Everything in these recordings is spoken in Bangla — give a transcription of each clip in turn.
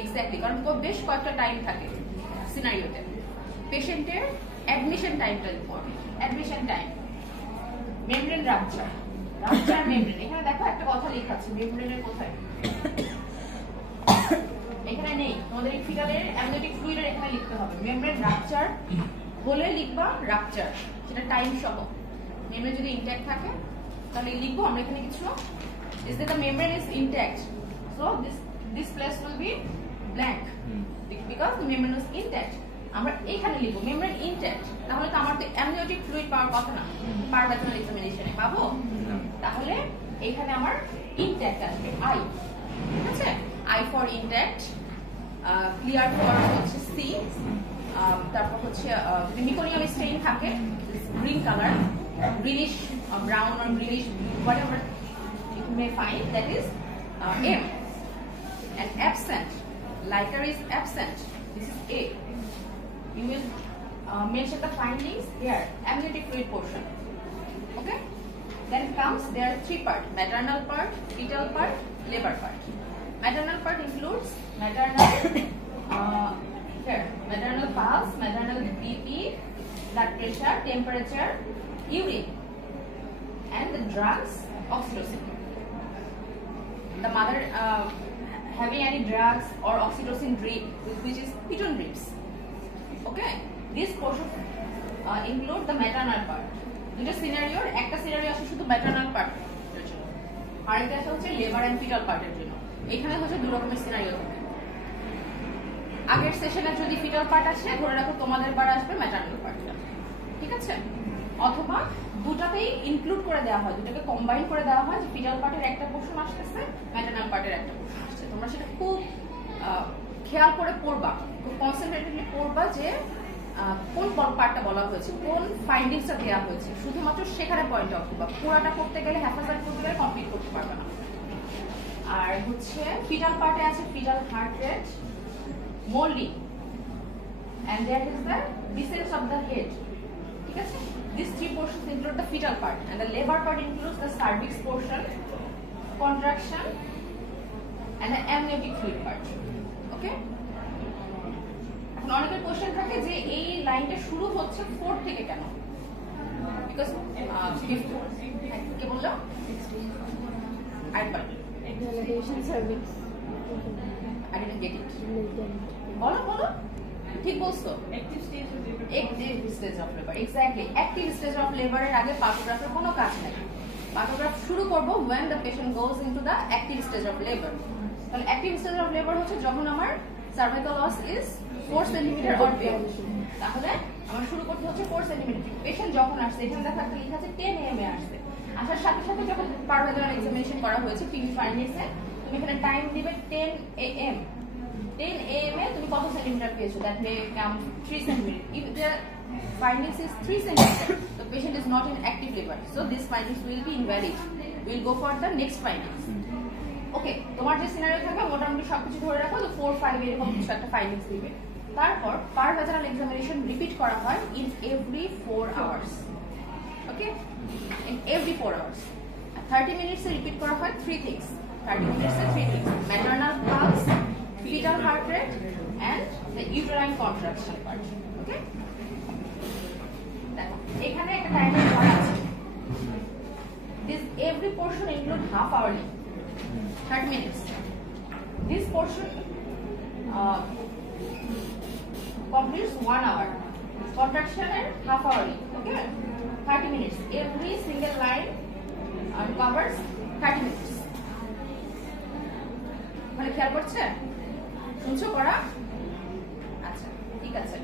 এক্স্যাক্টলি, কারণ বেশ কয়েকটা টাইম থাকে সিনারিওতে। পেশেন্টের অ্যাডমিশন টাইমটা লিখবো আমি। Admission time, membrane rupture, rupture membrane. এখানে দেখো একটা কথা লেখা আছে, মেমব্রেনের কোথায়? এখানে নেই, তোমাদের ফিটালের অ্যামনিওটিক ফ্লুইডের এখানে লিখতে হবে মেমব্রেন রাপচার বলে লিখবা রাপচার, সেটা টাইম সহ। মেমব্রেন যদি ইনট্যাক্ট থাকে তাহলে লিখবো আমরা এখানে কিছু is that the membrane is intact, so this place will be blank because the membrane is intact. আমরা এখানে লিখবো মেমব্রেন ইনট্যাক্ট, তাহলে তো আমার তো অ্যামনিওটিক ফ্লুইড পাওয়ার কথা না, পার ভ্যাজানাল এক্সামিনেশনে পাবো। তাহলে এখানে আমার ইনট্যাক্ট আসবে আই, ঠিক আছে? I for intact, clear for হচ্ছে সি, তারপর হচ্ছে যদি মিকোনিয়াম স্টেইন থাকে green colour, greenish brown or greenish whatever you may find, that is M. And absent, lighter is absent, this is A. You will mention the findings here, amniotic fluid portion. Okay, then comes there are three parts: maternal part, fetal part, labor part. Maternal part includes maternal here maternal pulse, maternal BP, blood pressure, temperature, urine, and the drugs, oxytocin. The mother having any drugs or oxytocin drip, which is piton drips. Okay, this portion include the maternal part. দুটো সিনারিওর একটা সিনারিও আসে শুধু ম্যাটারনাল পার্টের জন্য, আরেকটা আসে হচ্ছে লেবার এন্ড ফিটাল পার্টের জন্য। এখানে হচ্ছে দুই রকমের সিনারিও থাকে। আগের সেশনে যদি ফিটাল পার্ট আসে, ধরে রাখো তোমাদের বার আসবে ম্যাটারনাল পার্টটা, ঠিক আছে? অথবা দুটাতেই ইনক্লুড করে দেওয়া হয়, দুটাকে কম্বাইন করে দেওয়া হয় যে ফিটাল পার্টের একটা পোর্শন আসতেছে, ম্যাটারনাল পার্টের একটা পোর্শন আসছে। তোমরা সেটা খুব খেয়াল করে পড়বা, খুব কনসেন্ট্রেটেডলি পড়বা যে কোন পার্টটা বলা হয়েছে, কোন ফাইন্ডিংসটা দেওয়া হয়েছে, শুধুমাত্র সেখানে পয়েন্ট আউট করবা। পুরাটা করতে গেলে হ্যাফাজার্ড করতে গেলে কমপ্লিট করতে পারবে না। আর হচ্ছে ফিটাল পার্টে আছে fetal heart rate, moulding, and that is the descent of the head, ঠিক আছে? These three portions include the fetal part, and the labor part includes the cervix portion, contraction, and the amniotic fluid part. Okay? এখন অনেকের কোশ্চেন থাকে যে এই লাইনটা শুরু হচ্ছে 4 থেকে কেন? বিকজ কে বললো? আরেকবার Delegation cervix. I didn't get it. বলো বলো, ঠিক বলছো। Active stage of labour, exactly. Active stage of লেবারের আগে পার্টোগ্রাফের কোনো কাজ নাই। পার্টোগ্রাফ শুরু করব when the patient goes into the active stage of labor. তাহলে অ্যাক্টিভ স্টেজ অফ লেবার হচ্ছে যখন আমার cervical os is 4 centimetre or beyond, তাহলে আমার শুরু করতে হচ্ছে 4 সেন্টিমিটার। পেশেন্ট যখন আসছে, এখানে দেখা একটা লেখা আছে 10 AM এ আসছে, আসার সাথে সাথে যখন পারভেজানাল এক্সামিনেশন করা হয়েছে পিভি ফাইন্ডিংসে, তুমি এখানে টাইম দিবে 10 AM। 10 AM এ তুমি কত সেন্টিমিটার পেয়েছো? That may come 3 centimetre. If the findings is 3 centimeter, the patient is not in active labor, so these findings will be invalid. We'll go for the next findings. Okay, তোমার যে সিনারিও থাকবে মোটামুটি সবকিছু ধরে রাখো, তো 4, 5 এরকম কিছু একটা ফাইন্ডিংস দিবে। তারপর পার ভ্যাজানাল এক্সামিনেশন রিপিট করা হয় in every 4 hours. Okay, in every 4 hours 30 minutes A repeat করা হয় 3 things. 30 minutes A 3 things: maternal pulse, fetal heart rate, and the uterine contraction part. Okay, দেখো এখানে একটা টাইমার দেওয়া আছে। This every portion include half hourly, 30 minutes. This portion completes 1 hour. Contraction and half hourly. Okay, 30 minutes. Every single line covers 30 minutes. মানে খেয়াল করছে? শুনছো করা? আচ্ছা, ঠিক আছে।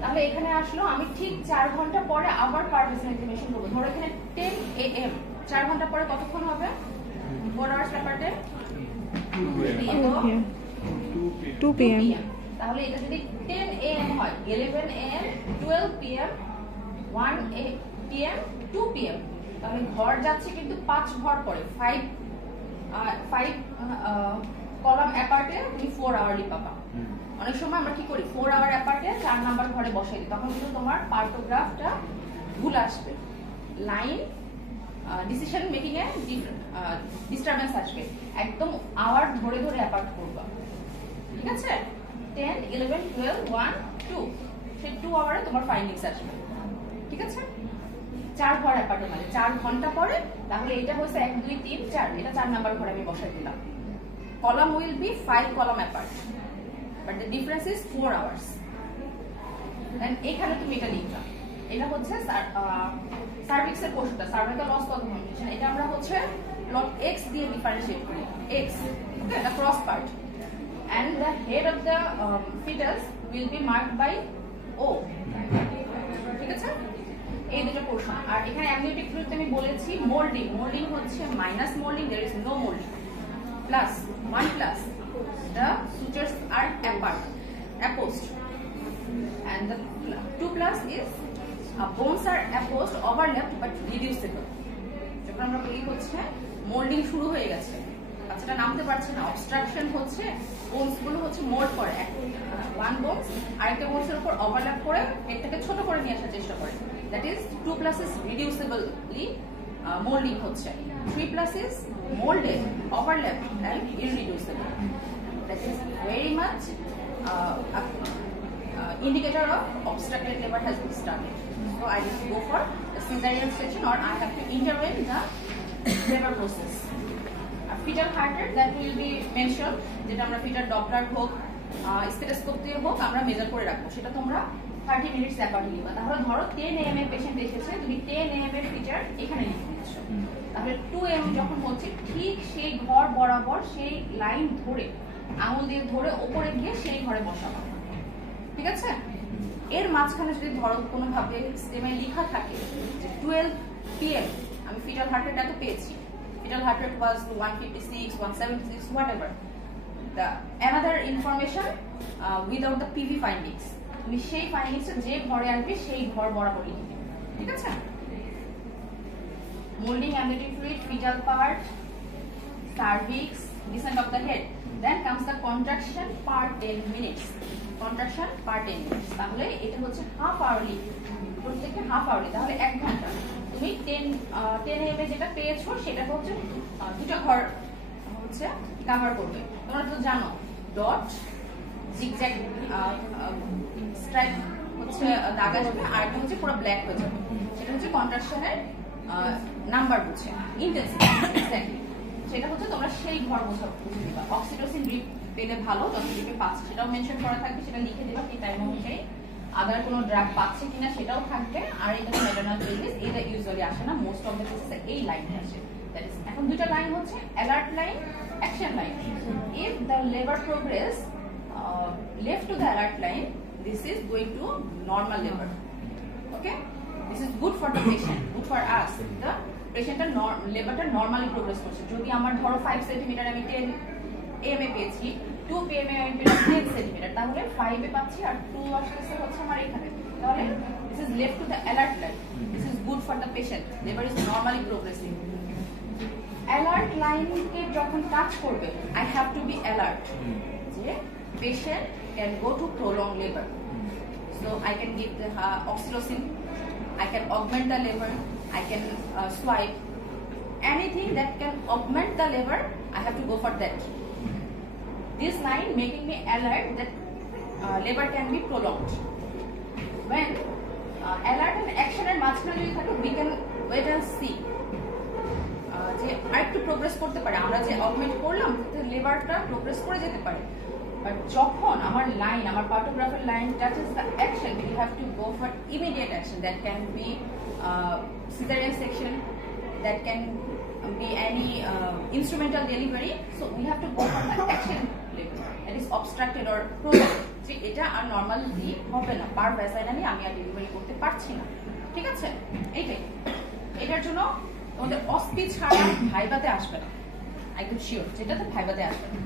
তাহলে এখানে আসলো, আমি ঠিক 4 ঘন্টা পরে আবার পারভেজানাল এক্সামিনেশন করব। ধরো এখানে 10 AM, 4 ঘন্টা পরে কতক্ষণ হবে? 4 আওয়ার্স ব্যাপারে 2 PM. তাহলে এটা যদি 10 AM হয়, 11 AM, 12 PM, 1 PM, 2 PM, তাহলে ঘর যাচ্ছে কিন্তু 5 ঘর পরে, 5 কলাম অ্যাপার্টে তুমি 4 আওয়ারলি পাবা। অনেক সময় আমরা কি করি, 4 আওয়ার অ্যাপার্টে 4 নাম্বার ঘরে বসাই দিই, তখন কিন্তু তোমার পার্টোগ্রাফটা ভুল আসবে, লাইন ডিসিশন মেকিং এ ডিস্টারবেন্স আসবে। একদম আওয়ার ধরে ধরে অ্যাপার্ট করবা, ঠিক আছে 10 11 12 1 2 সেই 2 আওয়ারে তোমার ফাইন্ডিংস আসবে ঠিক আছে 4 ঘর অ্যাপার্টে মানে 4 ঘন্টা পরে তাহলে এটা হচ্ছে 1 2 3 4 এটা 4 নাম্বার ঘরে আমি বসাই দিলাম column will be 5 column apart but the difference is 4 hours then এখানে তুমি এটা লিখবা এটা হচ্ছে সার্ভিক্সের কোষটা সার্ভাইকাল লস কনফার্মেশন এটা আমরা হচ্ছে লট x দিয়ে ডিফারেন্সিয়েট করি x okay the cross part and the head of the fetus will be marked by O ঠিক আছে এই দুটো পোরশন আর এখানে অ্যামনিওটিক ফ্লুইডে আমি বলেছি মোল্ডিং হচ্ছে minus moulding there is no moulding plus 1 plus the sutures are apart apposed and the 2 plus is bones are apposed overlapped but reducible যখন আমরা বলি হচ্ছে মোল্ডিং শুরু হয়ে গেছে বাচ্চাটা নামতে পারছে না অবস্ট্রাকশন হচ্ছে বোনস গুলো হচ্ছে মোল্ড করে ওয়ান বোনস আরেকটা বোনসের উপর ওভারল্যাপ করে এটাকে ছোট করে নিয়ে আসার চেষ্টা করে that is 2 plus is reducibly molding হচ্ছে 3 plus is molded overlapped and irreducible that is very much indicator of obstructed labor has been started so I just go for the cesarean section or I have to intervene the labor process fetal heart rate that will be mentioned যেটা আমরা ফিটার ডপলার হোক স্টেথোস্কোপ দিয়ে হোক আমরা মেজার করে রাখবো সেটা তোমরা 30 মিনিটস অ্যাপার্টে লিখবা তাহলে ধরো 10 am এর পেশেন্ট এসেছে তুমি 10 am এর ফিটার এখানে লিখে দিচ্ছ তাহলে 2 am যখন হচ্ছে ঠিক সেই ঘর বরাবর সেই লাইন ধরে আঙুল দিয়ে ধরে উপরে গিয়ে সেই ঘরে বসাবা ঠিক আছে এর মাঝখানে যদি ধরো কোনো ভাবে স্টেমে লেখা থাকে যে 12 pm আমি ফিটাল হার্ট রেট এত পেয়েছি fetal heart rate was 156 176 whatever the another information without the PV findings তুমি সেই ফাইন্ডিংস যে ঘরে আসবে সেই ঘর বরাবর লিখবে ঠিক আছে molding amniotic fluid fetal part cervix descent of the head then comes the contraction per 10 minutes contraction per 10 minutes তাহলে এটা হচ্ছে হাফ আওয়ারলি প্রত্যেকটা হাফ আওয়ারলি তাহলে 1 ঘন্টা তুমি 10 am যেটা পেয়েছো সেটা হচ্ছে দুটো ঘর হচ্ছে কভার করবে তোমরা তো জানো ডট জিগজ্যাগ স্ট্রাইপ হচ্ছে দাগ আসবে আর একটা হচ্ছে পুরো ব্ল্যাক হয়ে যাবে সেটা হচ্ছে কন্ট্রাকশনের নাম্বার বুঝছে ইন্টেন্সিটি এক্স্যাক্টলি সেটা হচ্ছে তোমরা সেই ঘর বুঝে দিবা অক্সিটোসিন ড্রিপ পেলে ভালো যত ড্রিপে পাচ্ছে সেটাও মেনশন করা থাকবে সেটা লিখে দিবা কি টাইম অনুযায়ী আদার কোনো ড্রাগ পাচ্ছে কিনা সেটাও থাকবে আর এটা ম্যাটারনাল পেরিস এটা ইউজুয়ালি আসে না মোস্ট অফ দ্য কেসে এই লাইনটা আসে দ্যাট ইজ এখন দুটো লাইন হচ্ছে alert line action line if the labour progress left to the alert line this is going to normal labor okay this is good for the patient good for us the patient laborটা normally progress করছে যদি আমার ধরো 5 cm আমি 10 am এ পেয়েছি 2 pm এ আমি পেলাম 10 cm তাহলে 5 এ পাচ্ছি আর 2 আসছে হচ্ছে আমার এখানে তাহলে this is left to the alert line this is good for the patient labor is normally progressing alert line কে যখন টাচ করবে I have to be alert যে patient can go to prolonged labor so I can give the oxytocin I can augment the labor I can swipe anything that can augment the labor I have to go for that this line making me alert that labor can be prolonged when alert and action এর মাঝখানে যদি থাকে we can wait and see যে আরেকটু প্রোগ্রেস করতে পারে আমরা যে অগমেন্ট করলাম লেবারটা প্রোগ্রেস করে যেতে পারে বাট যখন আমার লাইন আমার পার্টোগ্রাফের line touches the action we have to go for immediate action that can be cesarean section that can be any instrumental delivery so we have to go for the action that is obstructed or prolonged যে এটা আর নরমালি হবে না পার ভ্যাসাইনালি আমি আর ডেলিভারি করতে পারছি না ঠিক আছে এইটাই এটার জন্য তোমাদের অস্পি ছাড়া ভাইবাতে আসবে না একদম শিওর যেটাতে ভাইবাতে আসবে না